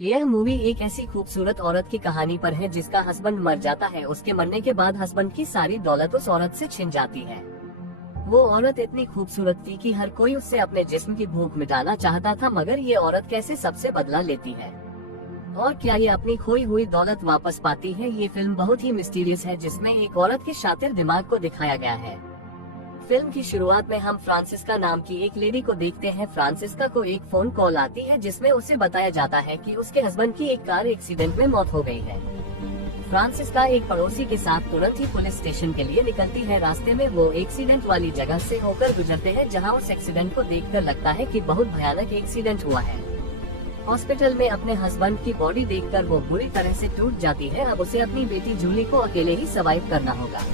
यह मूवी एक ऐसी खूबसूरत औरत की कहानी पर है जिसका हस्बैंड मर जाता है। उसके मरने के बाद हस्बैंड की सारी दौलत उस औरत से छिन जाती है। वो औरत इतनी खूबसूरत थी कि हर कोई उससे अपने जिस्म की भूख मिटाना चाहता था, मगर ये औरत कैसे सबसे बदला लेती है और क्या ये अपनी खोई हुई दौलत वापस पाती है। ये फिल्म बहुत ही मिस्टीरियस है, जिसमें एक औरत के शातिर दिमाग को दिखाया गया है। फिल्म की शुरुआत में हम फ्रांसिस्का नाम की एक लेडी को देखते हैं। फ्रांसिस्का को एक फोन कॉल आती है जिसमें उसे बताया जाता है कि उसके हस्बैंड की एक कार एक्सीडेंट में मौत हो गई है। फ्रांसिस्का एक पड़ोसी के साथ तुरंत ही पुलिस स्टेशन के लिए निकलती है। रास्ते में वो एक्सीडेंट वाली जगह से होकर गुजरते हैं, जहां उस एक्सीडेंट को देखकर लगता है कि बहुत भयानक एक्सीडेंट हुआ है। हॉस्पिटल में अपने हस्बैंड की बॉडी देखकर वो बुरी तरह से टूट जाती है। अब उसे अपनी बेटी जूली को अकेले ही सर्वाइव करना होगा।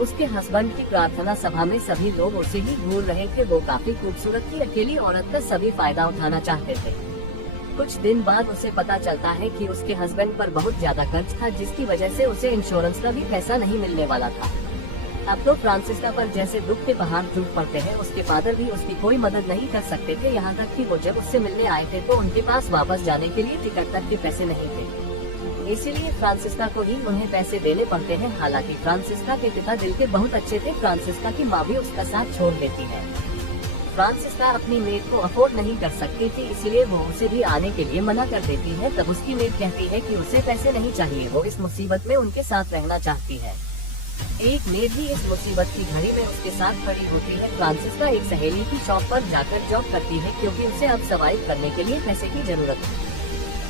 उसके हस्बैंड की प्रार्थना सभा में सभी लोग उसे ही घूर रहे थे। वो काफी खूबसूरत थी, अकेली औरत का सभी फायदा उठाना चाहते थे। कुछ दिन बाद उसे पता चलता है कि उसके हस्बैंड पर बहुत ज्यादा कर्ज था, जिसकी वजह से उसे इंश्योरेंस का भी पैसा नहीं मिलने वाला था। अब तो फ्रांसिस्का पर जैसे दुख के पहाड़ टूट पड़ते हैं। उसके फादर भी उसकी कोई मदद नहीं कर सकते थे, यहाँ तक कि वो जब उससे मिलने आए थे तो उनके पास वापस जाने के लिए टिकट तक के पैसे नहीं थे। इसीलिए फ्रांसिस्का को ही उन्हें पैसे देने पड़ते हैं। हालांकि फ्रांसिस्का के पिता दिल के बहुत अच्छे थे। फ्रांसिस्का की माँ भी उसका साथ छोड़ देती है। फ्रांसिस्का अपनी मेड को अफोर्ड नहीं कर सकती थी, इसीलिए वो उसे भी आने के लिए मना कर देती है। तब उसकी मेड कहती है कि उसे पैसे नहीं चाहिए, वो इस मुसीबत में उनके साथ रहना चाहती है। एक मेड भी इस मुसीबत की घड़ी में उसके साथ खड़ी होती है। फ्रांसिस्का एक सहेली की शॉप पर जाकर जॉब करती है, क्योंकि उसे अब सर्वाइव करने के लिए पैसे की जरूरत है।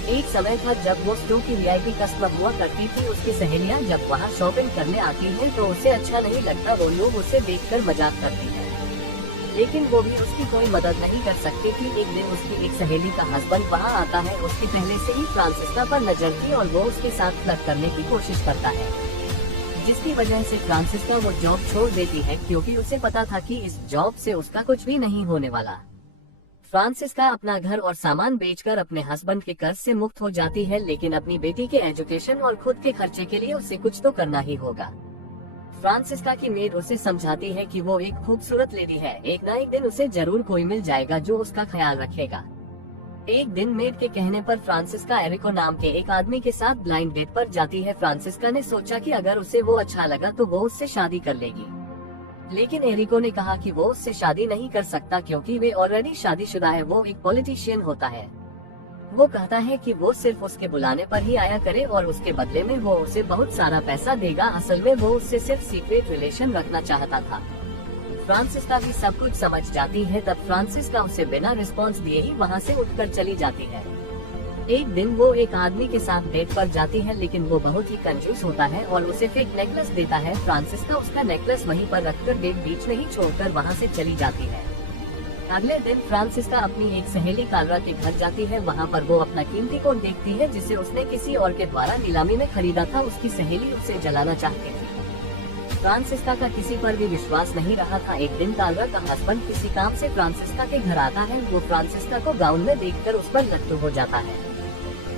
एक समय था जब वो स्टोर की वीआईपी कस्टमर हुआ करती थी। उसकी सहेलियां जब वहां शॉपिंग करने आती हैं तो उसे अच्छा नहीं लगता। वो लोग उसे देखकर मजाक करती हैं, लेकिन वो भी उसकी कोई मदद नहीं कर सकती थी। एक दिन उसकी एक सहेली का हस्बैंड वहां आता है। उसकी पहले से ही फ्रांसिस्का पर नजर थी और वो उसके साथ फ्लर्ट करने की कोशिश करता है, जिसकी वजह से फ्रांसिस्का वो जॉब छोड़ देती है, क्योंकि उसे पता था कि इस जॉब से उसका कुछ भी नहीं होने वाला। फ्रांसिस्का अपना घर और सामान बेचकर अपने हस्बैंड के कर्ज से मुक्त हो जाती है, लेकिन अपनी बेटी के एजुकेशन और खुद के खर्चे के लिए उसे कुछ तो करना ही होगा। फ्रांसिस्का की मेड उसे समझाती है कि वो एक खूबसूरत लेडी है, एक न एक दिन उसे जरूर कोई मिल जाएगा जो उसका ख्याल रखेगा। एक दिन मेड के कहने पर फ्रांसिस्का एरिको नाम के एक आदमी के साथ ब्लाइंड डेट पर जाती है। फ्रांसिस्का ने सोचा कि अगर उसे वो अच्छा लगा तो वो उससे शादी कर लेगी, लेकिन एरिको ने कहा कि वो उससे शादी नहीं कर सकता, क्योंकि वे ऑलरेडी शादीशुदा है। वो एक पॉलिटिशियन होता है। वो कहता है कि वो सिर्फ उसके बुलाने पर ही आया करे और उसके बदले में वो उसे बहुत सारा पैसा देगा। असल में वो उससे सिर्फ सीक्रेट रिलेशन रखना चाहता था। फ्रांसिस्का भी सब कुछ समझ जाती है। तब फ्रांसिस्का उसे बिना रिस्पॉन्स दिए ही वहाँ से उठकर चली जाती है। एक दिन वो एक आदमी के साथ डेट पर जाती है, लेकिन वो बहुत ही कंजूस होता है और उसे फेक नेकलेस देता है। फ्रांसिस्का उसका नेकलेस वहीं पर रखकर डेट बीच में ही छोड़कर वहाँ से चली जाती है। अगले दिन फ्रांसिस्का अपनी एक सहेली कालरा के घर जाती है। वहाँ पर वो अपना कीमती कोट देखती है, जिसे उसने किसी और के द्वारा नीलामी में खरीदा था। उसकी सहेली उसे जलाना चाहती थी। फ्रांसिस्का का किसी पर भी विश्वास नहीं रहा था। एक दिन कालरा का हस्बैंड किसी काम से फ्रांसिस्का के घर आता है। वो फ्रांसिस्का को गाउन में देखकर उस पर लट्टू हो जाता है।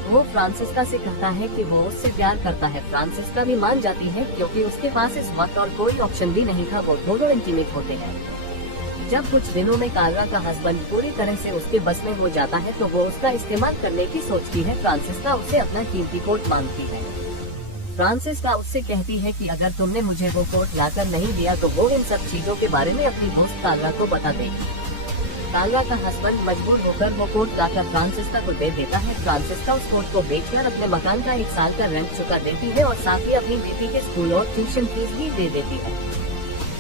वो फ्रांसिस्का से कहता है कि वो उससे प्यार करता है। फ्रांसिस्का भी मान जाती है, क्योंकि उसके पास इस वक्त और कोई ऑप्शन भी नहीं था। वो दोनों इंटीमेट होते हैं। जब कुछ दिनों में कालरा का हस्बैंड पूरी तरह से उसके बस में हो जाता है तो वो उसका इस्तेमाल करने की सोचती है। फ्रांसिस्का उससे अपना कीमती कोट मांगती है। फ्रांसिस्का उससे कहती है कि अगर तुमने मुझे वो कोट लाकर नहीं दिया तो वो इन सब चीजों के बारे में अपनी दोस्त कालरा को बता देगी। कालरा का हस्बैंड मजबूर होकर वो कोट लाकर फ्रांसिस्का को दे देता है। फ्रांसिस्का उस कोट को बेचकर अपने मकान का 1 साल का रेंट चुका देती है और साथ ही अपनी बेटी के स्कूल और ट्यूशन फीस भी दे देती है।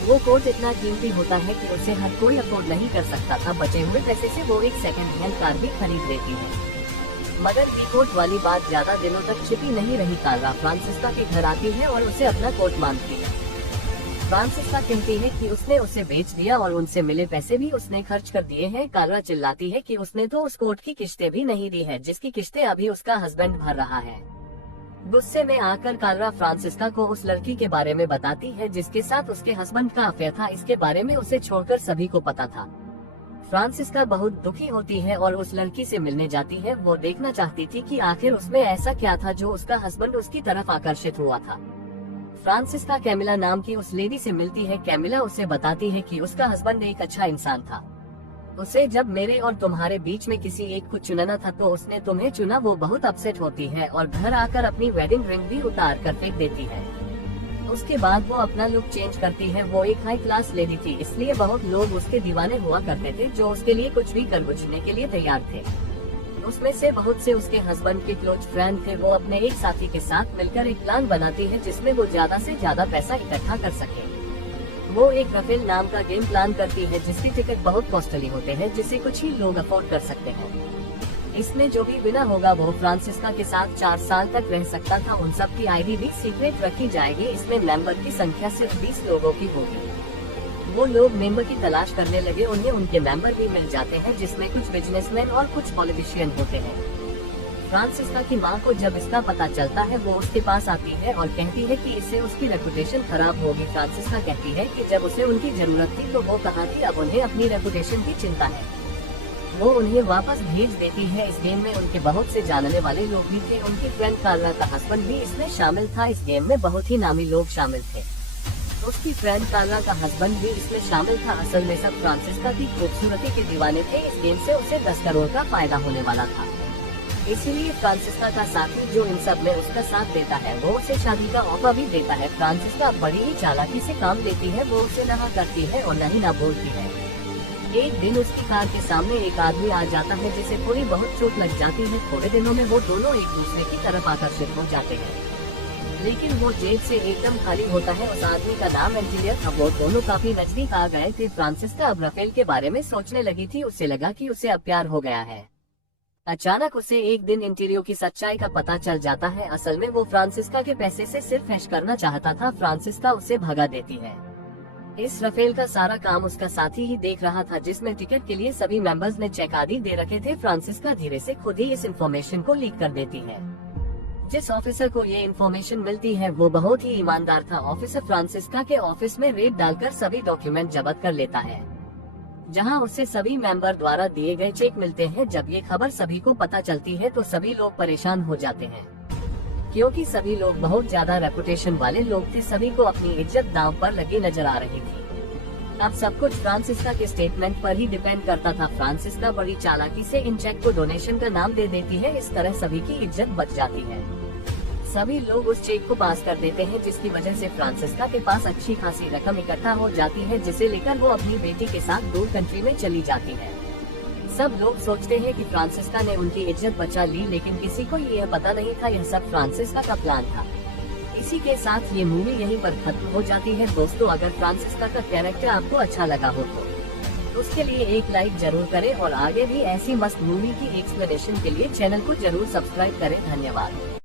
वो कोट इतना कीमती होता है कि उसे हर कोई अफोर्ड नहीं कर सकता था। बचे हुए पैसे से वो एक सेकंड हैंड कार भी खरीद लेती है। मगर ये कोट वाली बात ज्यादा दिनों तक छिपी नहीं रही। कालरा फ्रांसिस्का के घर आती है और उसे अपना कोट मांगती है। फ्रांसिस्का कहती है कि उसने उसे बेच दिया और उनसे मिले पैसे भी उसने खर्च कर दिए हैं। कालरा चिल्लाती है कि उसने तो उस कोट की किस्तें भी नहीं दी है, जिसकी किस्तें अभी उसका हस्बैंड भर रहा है। गुस्से में आकर कालरा फ्रांसिस्का को उस लड़की के बारे में बताती है जिसके साथ उसके हस्बैंड का अफेयर था। इसके बारे में उसे छोड़कर सभी को पता था। फ्रांसिस्का बहुत दुखी होती है और उस लड़की से मिलने जाती है। वो देखना चाहती थी कि आखिर उसमें ऐसा क्या था जो उसका हस्बैंड उसकी तरफ आकर्षित हुआ था। फ्रांसिस्का कैमिला नाम की उस लेडी से मिलती है। कैमिला उसे बताती है कि उसका हस्बैंड एक अच्छा इंसान था। उसे जब मेरे और तुम्हारे बीच में किसी एक को चुनना था तो उसने तुम्हें चुना। वो बहुत अपसेट होती है और घर आकर अपनी वेडिंग रिंग भी उतार कर फेंक देती है। उसके बाद वो अपना लुक चेंज करती है। वो एक हाई क्लास लेडी थी, इसलिए बहुत लोग उसके दीवाने हुआ करते थे, जो उसके लिए कुछ भी कर गुजरने के लिए तैयार थे। उसमें से बहुत से उसके हस्बैंड के क्लोज फ्रेंड थे। वो अपने एक साथी के साथ मिलकर एक प्लान बनाती है जिसमें वो ज्यादा से ज्यादा पैसा इकट्ठा कर सके। वो एक रफेल नाम का गेम प्लान करती है जिसकी टिकट बहुत कॉस्टली होते हैं, जिसे कुछ ही लोग अफोर्ड कर सकते हैं। इसमें जो भी विनर होगा वो फ्रांसिस्का के साथ 4 साल तक रह सकता था। उन सब की आईडी भी सीक्रेट रखी जाएगी। इसमें मेंबर की संख्या सिर्फ 20 लोगों की होगी। वो लोग मेंबर की तलाश करने लगे। उन्हें उनके मेंबर भी मिल जाते हैं, जिसमें कुछ बिजनेसमैन और कुछ पॉलिटिशियन होते हैं। फ्रांसिस्का की मां को जब इसका पता चलता है, वो उसके पास आती है और कहती है कि इससे उसकी रेपुटेशन खराब होगी। फ्रांसिस्का कहती है कि जब उसे उनकी जरूरत थी तो वो कहाँ थी, अब उन्हें अपनी रेपुटेशन की चिंता है। वो उन्हें वापस भेज देती है। इस गेम में उनके बहुत से जानने वाले लोग भी थे। उनकी फ्रेंड कार्ला का हस्बैंड भी इसमें शामिल था। इस गेम में बहुत ही नामी लोग शामिल थे। उसकी फ्रेंड कार्ला का हस्बैंड भी इसमें शामिल था। असल में सब फ्रांसिस्का की खूबसूरती के दीवाने थे। इस गेम से उसे 10 करोड़ का फायदा होने वाला था। इसीलिए फ्रांसिस्का का साथी जो इन सब में उसका साथ देता है, वो उसे शादी का ऑफर भी देता है। फ्रांसिस्का बड़ी ही चालाकी से काम लेती है। वो उसे ना करती है और नहीं ना बोलती है। एक दिन उसकी कार के सामने एक आदमी आ जाता है जिसे थोड़ी बहुत चोट लग जाती है। थोड़े दिनों में वो दोनों एक दूसरे की तरफ आकर्षित हो जाते हैं, लेकिन वो जेब से एकदम खाली होता है। उस आदमी का नाम इंजीनियर था। वो दोनों काफी नजदीक आ गए थे। फ्रांसिस्का अब रफेल के बारे में सोचने लगी थी। उसे लगा कि उसे अब प्यार हो गया है। अचानक उसे एक दिन इंटीरियो की सच्चाई का पता चल जाता है। असल में वो फ्रांसिस्का के पैसे से सिर्फ ऐश करना चाहता था। फ्रांसिस्का उसे भगा देती है। इस रफेल का सारा काम उसका साथी ही देख रहा था, जिसमें टिकट के लिए सभी मेंबर्स ने चेक आदि दे रखे थे। फ्रांसिस्का धीरे से खुद ही इस इंफॉर्मेशन को लीक कर देती है। जिस ऑफिसर को ये इन्फॉर्मेशन मिलती है वो बहुत ही ईमानदार था। ऑफिसर फ्रांसिस्का के ऑफिस में रेड डालकर सभी डॉक्यूमेंट जब्त कर लेता है, जहां उसे सभी मेंबर द्वारा दिए गए चेक मिलते हैं। जब ये खबर सभी को पता चलती है तो सभी लोग परेशान हो जाते हैं, क्योंकि सभी लोग बहुत ज्यादा रेपुटेशन वाले लोग थे। सभी को अपनी इज्जत दांव पर लगी नजर आ रही थी। अब सब कुछ फ्रांसिस्का के स्टेटमेंट पर ही डिपेंड करता था। फ्रांसिस्का बड़ी चालाकी से इन चेक को डोनेशन का नाम दे देती है। इस तरह सभी की इज्जत बच जाती है। सभी लोग उस चेक को पास कर देते हैं, जिसकी वजह से फ्रांसिस्का के पास अच्छी खासी रकम इकट्ठा हो जाती है, जिसे लेकर वो अपनी बेटी के साथ दूर कंट्री में चली जाती है। सब लोग सोचते हैं कि फ्रांसिस्का ने उनकी इज्जत बचा ली, लेकिन किसी को यह पता नहीं था यह सब फ्रांसिस्का का प्लान था। इसी के साथ ये मूवी यहीं पर खत्म हो जाती है। दोस्तों, अगर फ्रांसिस्का का कैरेक्टर आपको अच्छा लगा हो तो उसके लिए एक लाइक जरूर करें और आगे भी ऐसी मस्त मूवी की एक्सप्लेनेशन के लिए चैनल को जरूर सब्सक्राइब करें। धन्यवाद।